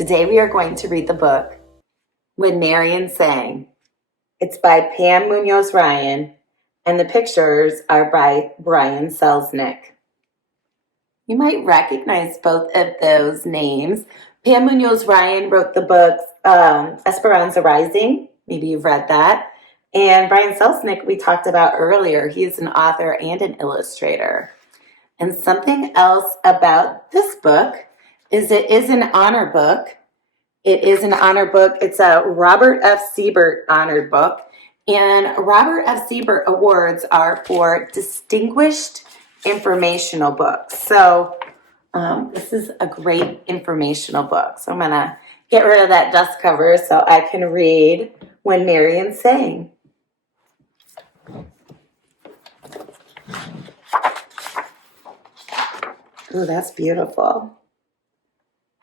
Today we are going to read the book, When Marian Sang. It's by Pam Munoz Ryan, and the pictures are by Brian Selznick. You might recognize both of those names. Pam Munoz Ryan wrote the books Esperanza Rising. Maybe you've read that. And Brian Selznick, we talked about earlier. He is an author and an illustrator. And something else about this book is it is an honor book. It is an honor book. It's a Robert F. Siebert honored book. And Robert F. Siebert awards are for distinguished informational books. So this is a great informational book. So I'm going to get rid of that dust cover so I can read When Marian Sang. Oh, that's beautiful.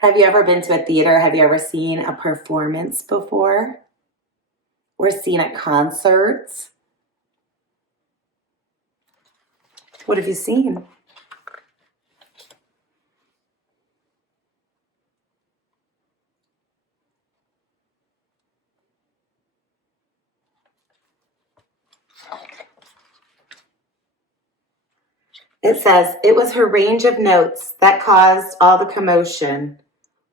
Have you ever been to a theater? Have you ever seen a performance before? Or seen a concert? What have you seen? It says, it was her range of notes that caused all the commotion.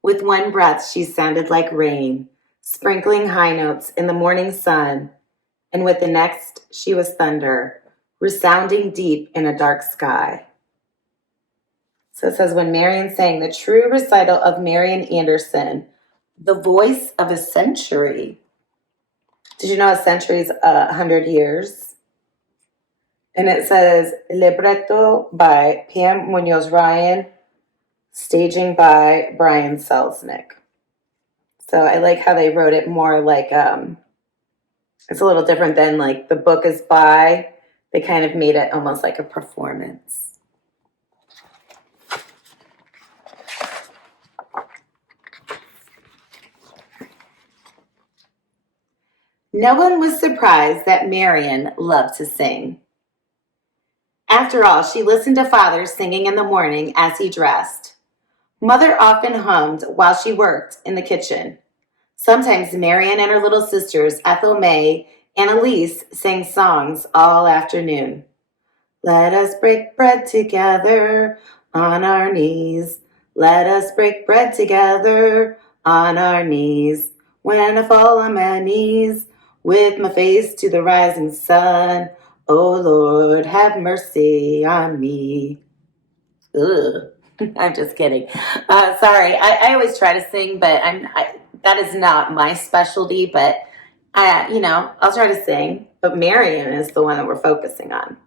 With one breath, she sounded like rain, sprinkling high notes in the morning sun, and with the next, she was thunder, resounding deep in a dark sky. So it says, when Marian sang, the true recital of Marian Anderson, the voice of a century. Did you know a century is 100 years? And it says, libretto by Pam Munoz Ryan, staging by Brian Selznick. So I like how they wrote it more like, it's a little different than like the book is by. They kind of made it almost like a performance. No one was surprised that Marian loved to sing. After all, she listened to Father singing in the morning as he dressed. Mother often hummed while she worked in the kitchen. Sometimes Marian and her little sisters, Ethel May and Elise, sang songs all afternoon. Let us break bread together on our knees. Let us break bread together on our knees. When I fall on my knees, with my face to the rising sun, oh Lord, have mercy on me. Ugh. I'm just kidding. Sorry, I always try to sing, but that is not my specialty. But I'll try to sing. But Marian is the one that we're focusing on.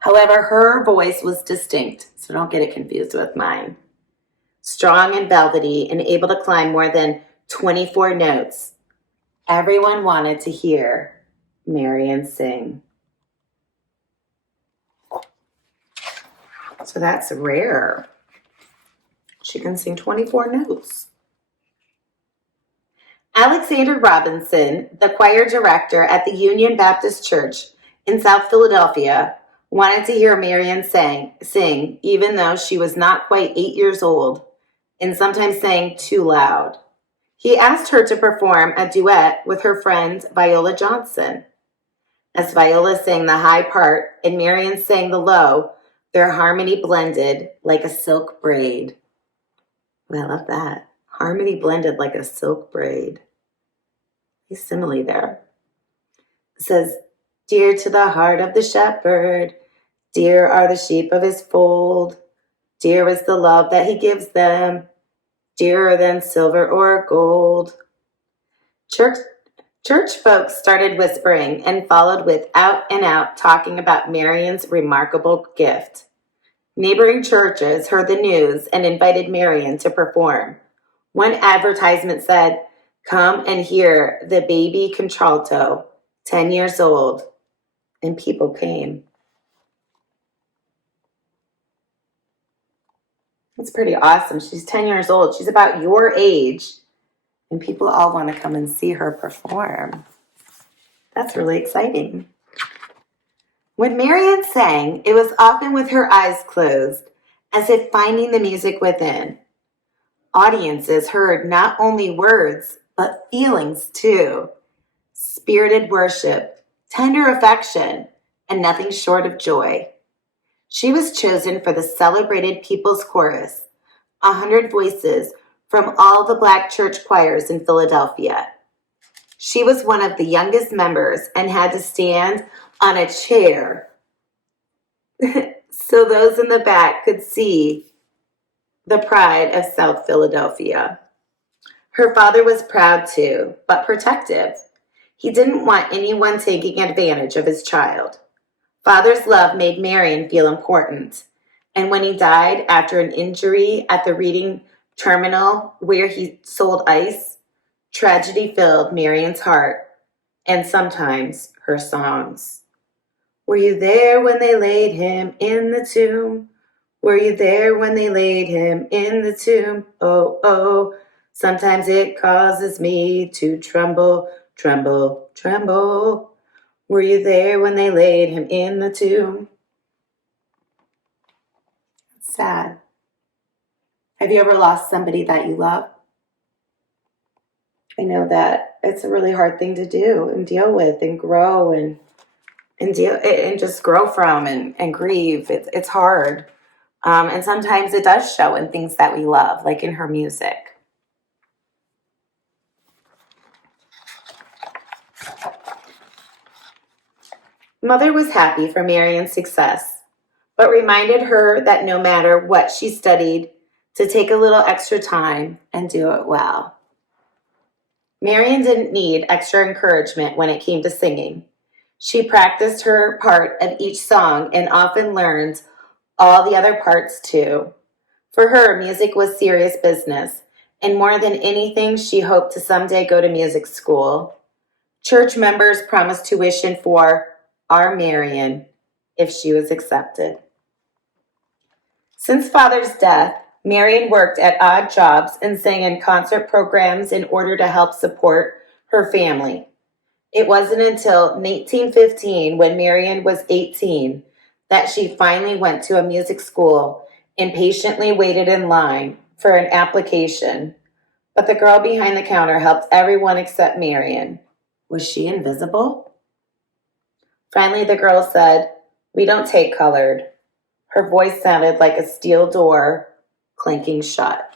However, her voice was distinct, so don't get it confused with mine. Strong and velvety, and able to climb more than 24 notes. Everyone wanted to hear Marian sing. So that's rare. She can sing 24 notes. Alexander Robinson, the choir director at the Union Baptist Church in South Philadelphia, wanted to hear Marian sing, even though she was not quite 8 years old and sometimes sang too loud. He asked her to perform a duet with her friend Viola Johnson. As Viola sang the high part and Marian sang the low, their harmony blended like a silk braid. I love that. Harmony blended like a silk braid. A simile there. It says, dear to the heart of the shepherd, dear are the sheep of his fold, dear is the love that he gives them, dearer than silver or gold. Church folks started whispering and followed with out and out talking about Marian's remarkable gift. Neighboring churches heard the news and invited Marian to perform. One advertisement said, come and hear the baby contralto, 10 years old. And people came. It's pretty awesome. She's 10 years old. She's about your age. And people all want to come and see her perform. That's really exciting. When Marian sang, it was often with her eyes closed, as if finding the music within. Audiences heard not only words, but feelings too. Spirited worship, tender affection, and nothing short of joy. She was chosen for the celebrated People's Chorus, 100 voices from all the black church choirs in Philadelphia. She was one of the youngest members and had to stand on a chair so those in the back could see the pride of South Philadelphia. Her father was proud too, but protective. He didn't want anyone taking advantage of his child. Father's love made Marian feel important, and when he died after an injury at the reading terminal where he sold ice, tragedy filled Marian's heart and sometimes her songs. Were you there when they laid him in the tomb? Were you there when they laid him in the tomb? Oh, oh, sometimes it causes me to tremble, tremble, tremble. Were you there when they laid him in the tomb? It's sad. Have you ever lost somebody that you love? I know that it's a really hard thing to do and deal with and grow and just grow from and grieve. It's hard. And sometimes it does show in things that we love, like in her music. Mother was happy for Marian's success, but reminded her that no matter what she studied, to take a little extra time and do it well. Marian didn't need extra encouragement when it came to singing. She practiced her part of each song and often learned all the other parts too. For her, music was serious business, and more than anything, she hoped to someday go to music school. Church members promised tuition for our Marian if she was accepted. Since Father's death, Marian worked at odd jobs and sang in concert programs in order to help support her family. It wasn't until 1915, when Marian was 18, that she finally went to a music school and patiently waited in line for an application. But the girl behind the counter helped everyone except Marian. Was she invisible? Finally, the girl said, "We don't take colored." Her voice sounded like a steel door clanking shut.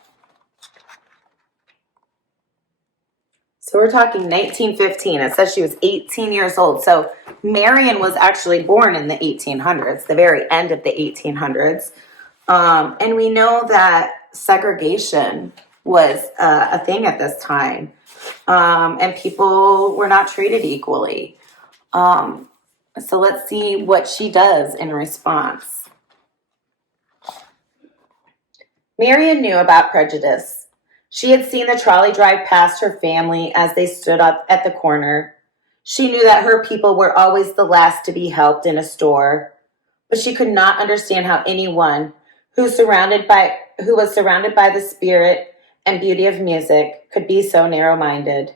So we're talking 1915. It says she was 18 years old. So Marian was actually born in the 1800s, the very end of the 1800s. And we know that segregation was a thing at this time. And people were not treated equally. So let's see what she does in response. Marian knew about prejudice. She had seen the trolley drive past her family as they stood up at the corner. She knew that her people were always the last to be helped in a store, but she could not understand how anyone who was surrounded by the spirit and beauty of music could be so narrow-minded.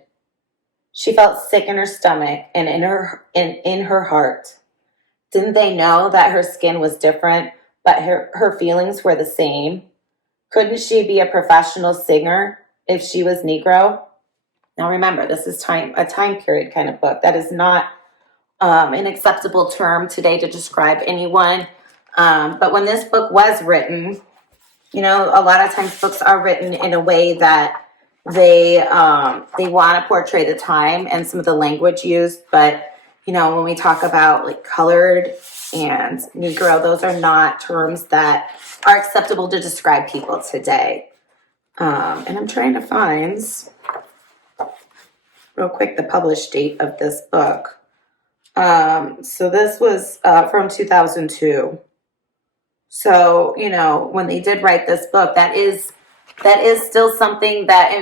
She felt sick in her stomach and in her heart. Didn't they know that her skin was different, but her feelings were the same? Couldn't she be a professional singer if she was Negro? Now remember, this is a time period kind of book. That is not an acceptable term today to describe anyone. But when this book was written, a lot of times books are written in a way that they want to portray the time and some of the language used. But, when we talk about like colored and Negro, those are not terms that are acceptable to describe people today. And I'm trying to find, real quick, the published date of this book. So this was from 2002. So, when they did write this book, that is still something that,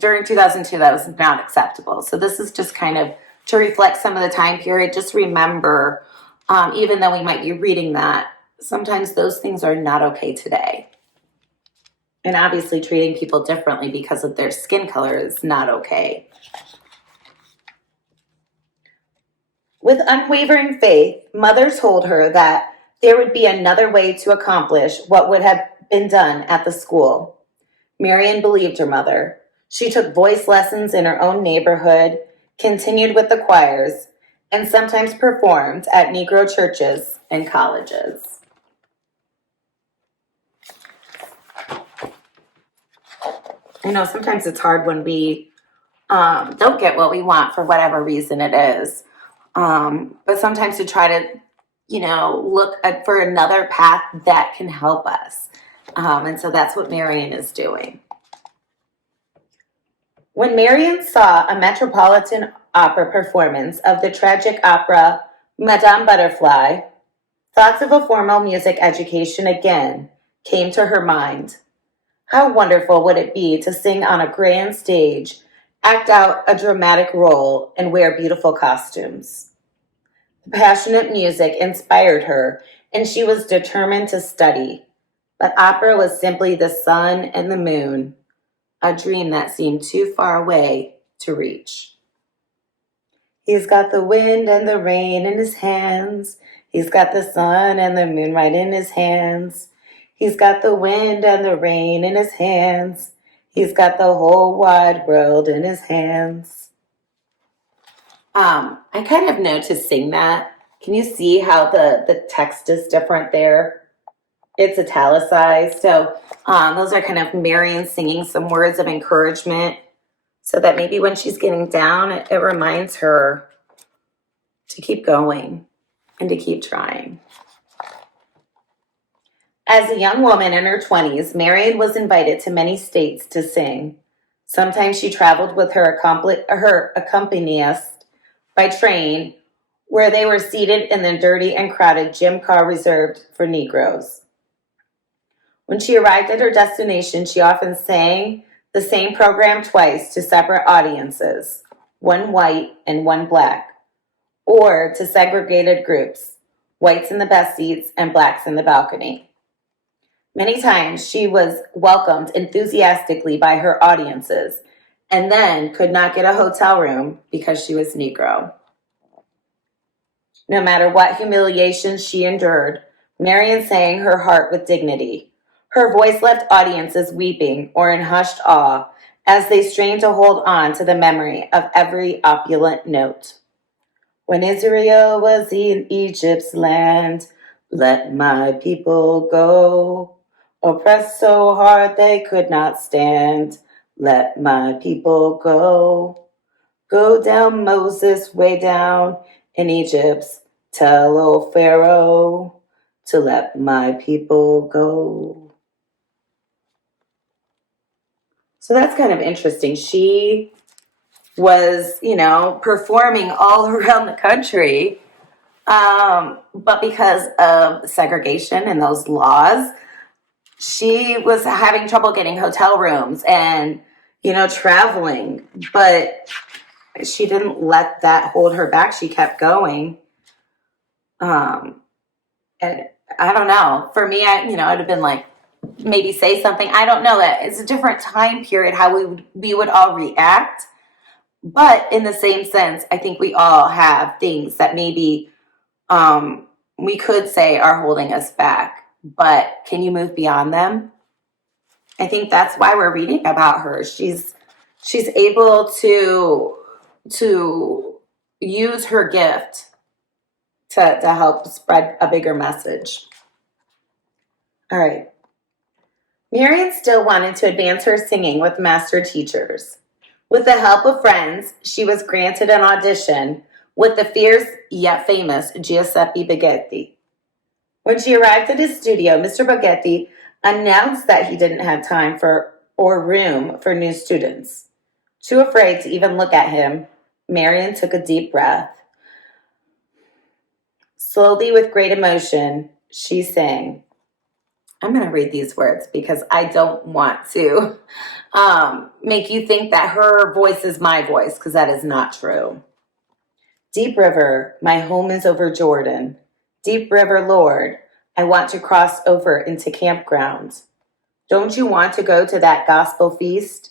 during 2002, that was not acceptable. So this is just kind of to reflect some of the time period. Just remember, even though we might be reading that, sometimes those things are not okay today. And obviously treating people differently because of their skin color is not okay. With unwavering faith, Mother told her that there would be another way to accomplish what would have been done at the school. Marian believed her mother. She took voice lessons in her own neighborhood, continued with the choirs, and sometimes performed at Negro churches and colleges. I know sometimes it's hard when we don't get what we want for whatever reason it is. But sometimes to try to, look for another path that can help us. And so that's what Marian is doing. When Marian saw a Metropolitan Opera performance of the tragic opera Madame Butterfly, thoughts of a formal music education again came to her mind. How wonderful would it be to sing on a grand stage, act out a dramatic role, and wear beautiful costumes? The passionate music inspired her, and she was determined to study. But opera was simply the sun and the moon, a dream that seemed too far away to reach. He's got the wind and the rain in his hands. He's got the sun and the moon right in his hands. He's got the wind and the rain in his hands. He's got the whole wide world in his hands. I kind of know to sing that. Can you see how the text is different there? It's italicized. So those are kind of Marian singing some words of encouragement so that maybe when she's getting down, it reminds her to keep going and to keep trying. As a young woman in her 20s, Marian was invited to many states to sing. Sometimes she traveled with her accompanist by train, where they were seated in the dirty and crowded gym car reserved for Negroes. When she arrived at her destination, she often sang the same program twice to separate audiences, one white and one black, or to segregated groups, whites in the best seats and blacks in the balcony. Many times she was welcomed enthusiastically by her audiences and then could not get a hotel room because she was Negro. No matter what humiliations she endured, Marian sang her heart with dignity. Her voice left audiences weeping or in hushed awe as they strained to hold on to the memory of every opulent note. When Israel was in Egypt's land, let my people go. Oppressed so hard they could not stand, let my people go. Go down, Moses, way down in Egypt. Tell old Pharaoh to let my people go. So that's kind of interesting. She was, performing all around the country, but because of segregation and those laws, she was having trouble getting hotel rooms and, traveling, but she didn't let that hold her back. She kept going. And I don't know. For me, I'd have been like, maybe say something. I don't know. It's a different time period how we would all react. But in the same sense, I think we all have things that maybe we could say are holding us back. But can you move beyond them? I think that's why we're reading about her. She's able to use her gift to help spread a bigger message. All right. Marian still wanted to advance her singing with master teachers. With the help of friends, she was granted an audition with the fierce yet famous Giuseppe Baghetti. When she arrived at his studio, Mr. Baghetti announced that he didn't have time or room for new students. Too afraid to even look at him, Marian took a deep breath. Slowly, with great emotion, she sang. I'm going to read these words because I don't want to make you think that her voice is my voice, because that is not true. Deep river, my home is over Jordan. Deep river, Lord, I want to cross over into campgrounds. Don't you want to go to that gospel feast,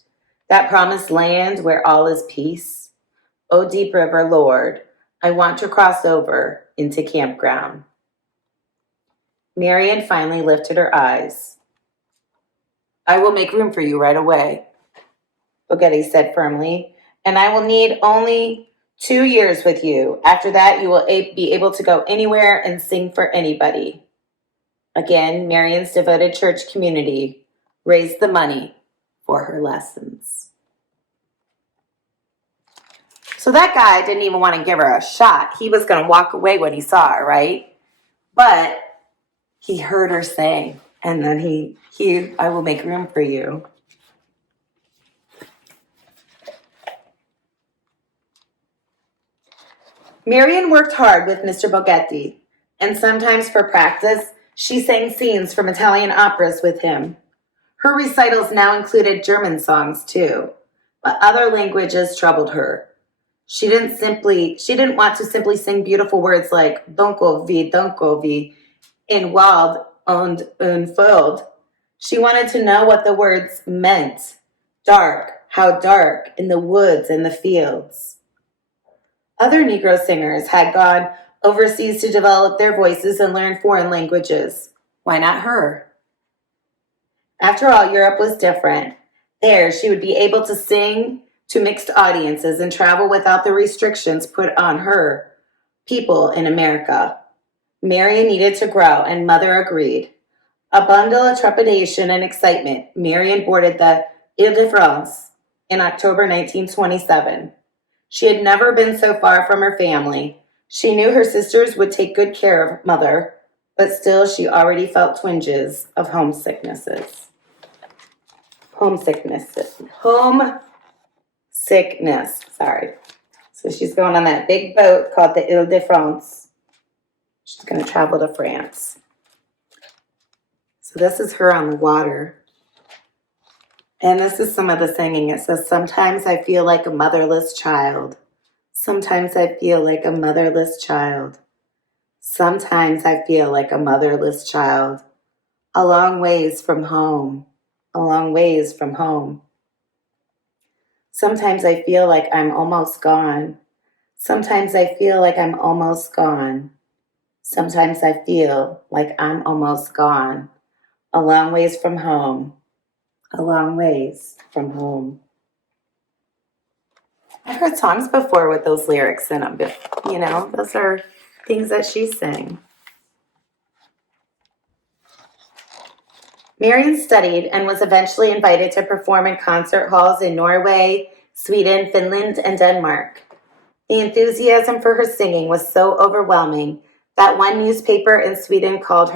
that promised land where all is peace? O deep river, Lord, I want to cross over into campground. Marian finally lifted her eyes. I will make room for you right away, Bogetti said firmly, and I will need only 2 years with you. After that, you will be able to go anywhere and sing for anybody. Again, Marian's devoted church community raised the money for her lessons. So that guy didn't even want to give her a shot. He was going to walk away when he saw her, right? But he heard her sing, and then I will make room for you. Marian worked hard with Mr. Bogetti, and sometimes for practice, she sang scenes from Italian operas with him. Her recitals now included German songs too, but other languages troubled her. She didn't want to simply sing beautiful words like Donko vi in Wild und Unfurled. She wanted to know what the words meant. Dark, how dark, in the woods and the fields. Other Negro singers had gone overseas to develop their voices and learn foreign languages. Why not her? After all, Europe was different. There, she would be able to sing to mixed audiences and travel without the restrictions put on her people in America. Marian needed to grow, and Mother agreed. A bundle of trepidation and excitement, Marian boarded the Ile-de-France in October 1927. She had never been so far from her family. She knew her sisters would take good care of Mother, but still she already felt twinges of homesickness. So she's going on that big boat called the Ile-de-France. She's going to travel to France. So this is her on the water. And this is some of the singing. It says, sometimes I feel like a motherless child. Sometimes I feel like a motherless child. Sometimes I feel like a motherless child. A long ways from home. A long ways from home. Sometimes I feel like I'm almost gone. Sometimes I feel like I'm almost gone. Sometimes I feel like I'm almost gone. A long ways from home. A long ways from home. I've heard songs before with those lyrics in them, but, those are things that she sang. Marian studied and was eventually invited to perform in concert halls in Norway, Sweden, Finland, and Denmark. The enthusiasm for her singing was so overwhelming that one newspaper in Sweden called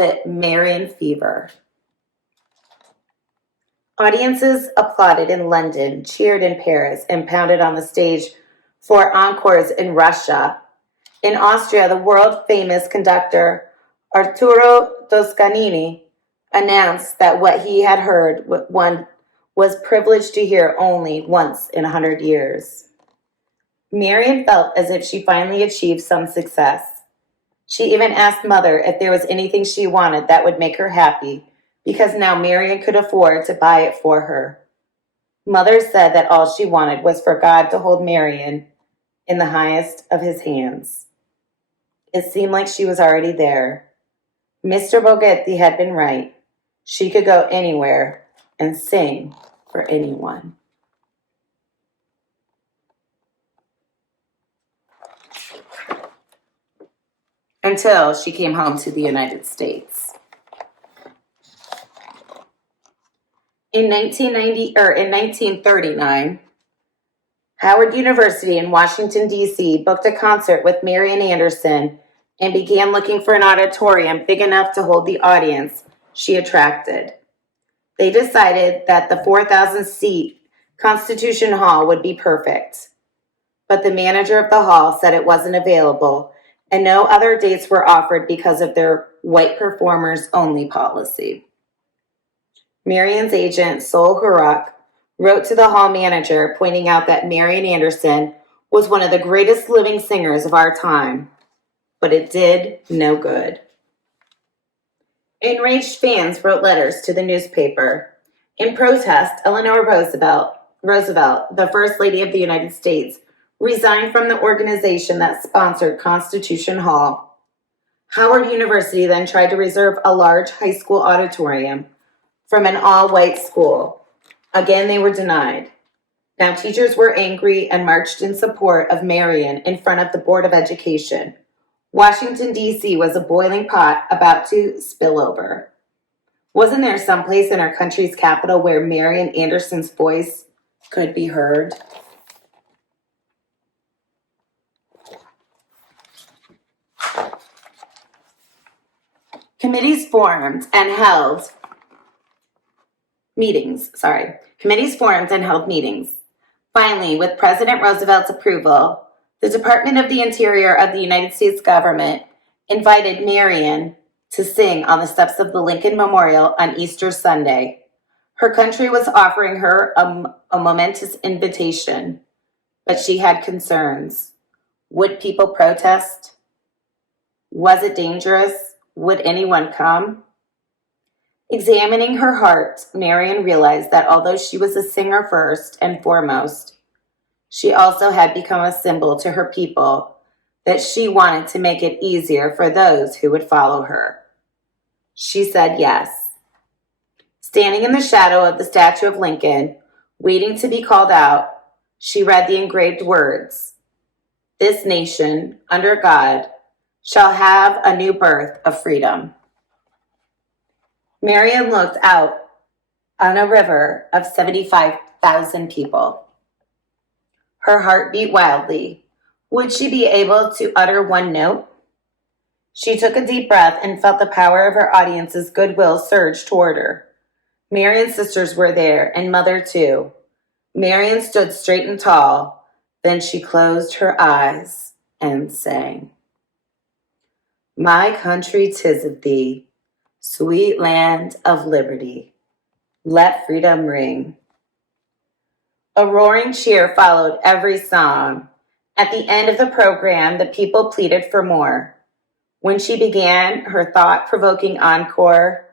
it Marian fever. Audiences applauded in London, cheered in Paris, and pounded on the stage for encores in Russia. In Austria, the world-famous conductor Arturo Toscanini announced that what he had heard one was privileged to hear only once in 100 years. Marian felt as if she finally achieved some success. She even asked Mother if there was anything she wanted that would make her happy, because now Marian could afford to buy it for her. Mother said that all she wanted was for God to hold Marian in the highest of his hands. It seemed like she was already there. Mr. Bogetti had been right. She could go anywhere and sing for anyone. Until she came home to the United States. In 1939, Howard University in Washington, D.C. booked a concert with Marian Anderson and began looking for an auditorium big enough to hold the audience she attracted. They decided that the 4,000-seat Constitution Hall would be perfect, but the manager of the hall said it wasn't available and no other dates were offered because of their white performers only policy. Marian's agent, Sol Hurak, wrote to the hall manager pointing out that Marian Anderson was one of the greatest living singers of our time, but it did no good. Enraged fans wrote letters to the newspaper. In protest, Eleanor Roosevelt, the First Lady of the United States, resigned from the organization that sponsored Constitution Hall. Howard University then tried to reserve a large high school auditorium from an all-white school. Again, they were denied. Now teachers were angry and marched in support of Marian in front of the Board of Education. Washington, D.C. was a boiling pot about to spill over. Wasn't there someplace in our country's capital where Marian Anderson's voice could be heard? Committees formed and held meetings. Finally, with President Roosevelt's approval, the Department of the Interior of the United States government invited Marian to sing on the steps of the Lincoln Memorial on Easter Sunday. Her country was offering her a momentous invitation, but she had concerns. Would people protest? Was it dangerous? Would anyone come? Examining her heart, Marian realized that although she was a singer first and foremost, she also had become a symbol to her people that she wanted to make it easier for those who would follow her. She said yes. Standing in the shadow of the statue of Lincoln, waiting to be called out, she read the engraved words, "This nation, under God, shall have a new birth of freedom." Marian looked out on a river of 75,000 people. Her heart beat wildly. Would she be able to utter one note? She took a deep breath and felt the power of her audience's goodwill surge toward her. Marian's sisters were there, and Mother too. Marian stood straight and tall. Then she closed her eyes and sang. "My country, 'tis of thee, sweet land of liberty. Let freedom ring." A roaring cheer followed every song. At the end of the program, the people pleaded for more. When she began her thought-provoking encore,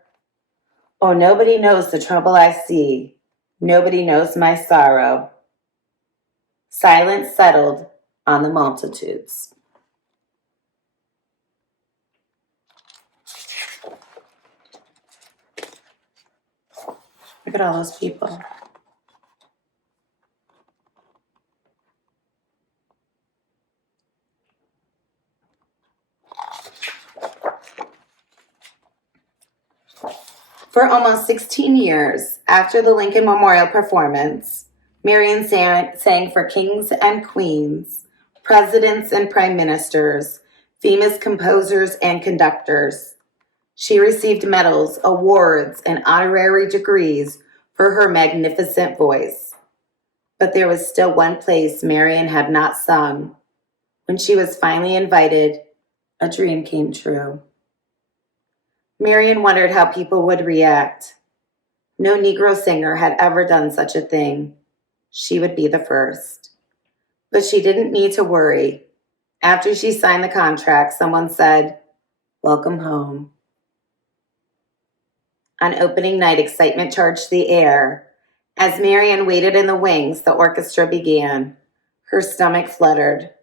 "Oh, nobody knows the trouble I see. Nobody knows my sorrow." Silence settled on the multitudes. Look at all those people. For almost 16 years after the Lincoln Memorial performance, Marian sang for kings and queens, presidents and prime ministers, famous composers and conductors. She received medals, awards, and honorary degrees for her magnificent voice. But there was still one place Marian had not sung. When she was finally invited, a dream came true. Marian wondered how people would react. No Negro singer had ever done such a thing. She would be the first. But she didn't need to worry. After she signed the contract, someone said, "Welcome home." On opening night, excitement charged the air. As Marian waited in the wings, the orchestra began. Her stomach fluttered.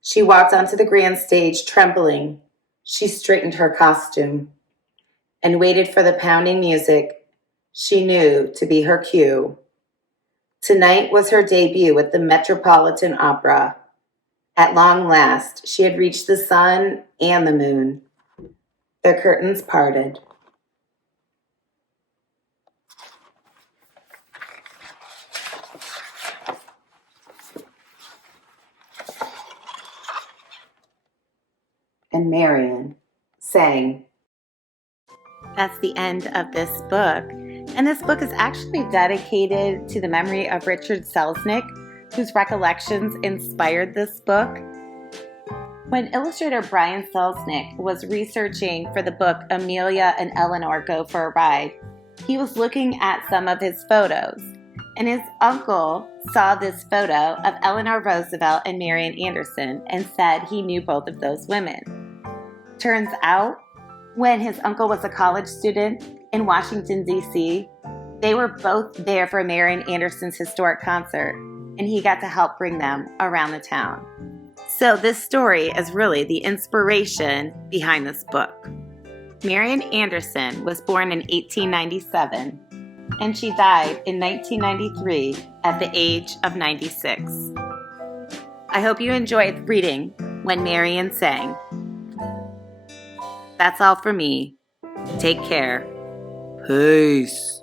She walked onto the grand stage, trembling. She straightened her costume and waited for the pounding music she knew to be her cue. Tonight was her debut with the Metropolitan Opera. At long last, she had reached the sun and the moon. The curtains parted. And Marian sang. That's the end of this book. And this book is actually dedicated to the memory of Richard Selznick, whose recollections inspired this book. When illustrator Brian Selznick was researching for the book Amelia and Eleanor Go for a Ride, he was looking at some of his photos. And his uncle saw this photo of Eleanor Roosevelt and Marian Anderson and said he knew both of those women. Turns out, when his uncle was a college student in Washington, D.C., they were both there for Marian Anderson's historic concert, and he got to help bring them around the town. So this story is really the inspiration behind this book. Marian Anderson was born in 1897. and she died in 1993 at the age of 96. I hope you enjoyed reading When Marian Sang. That's all for me. Take care. Peace.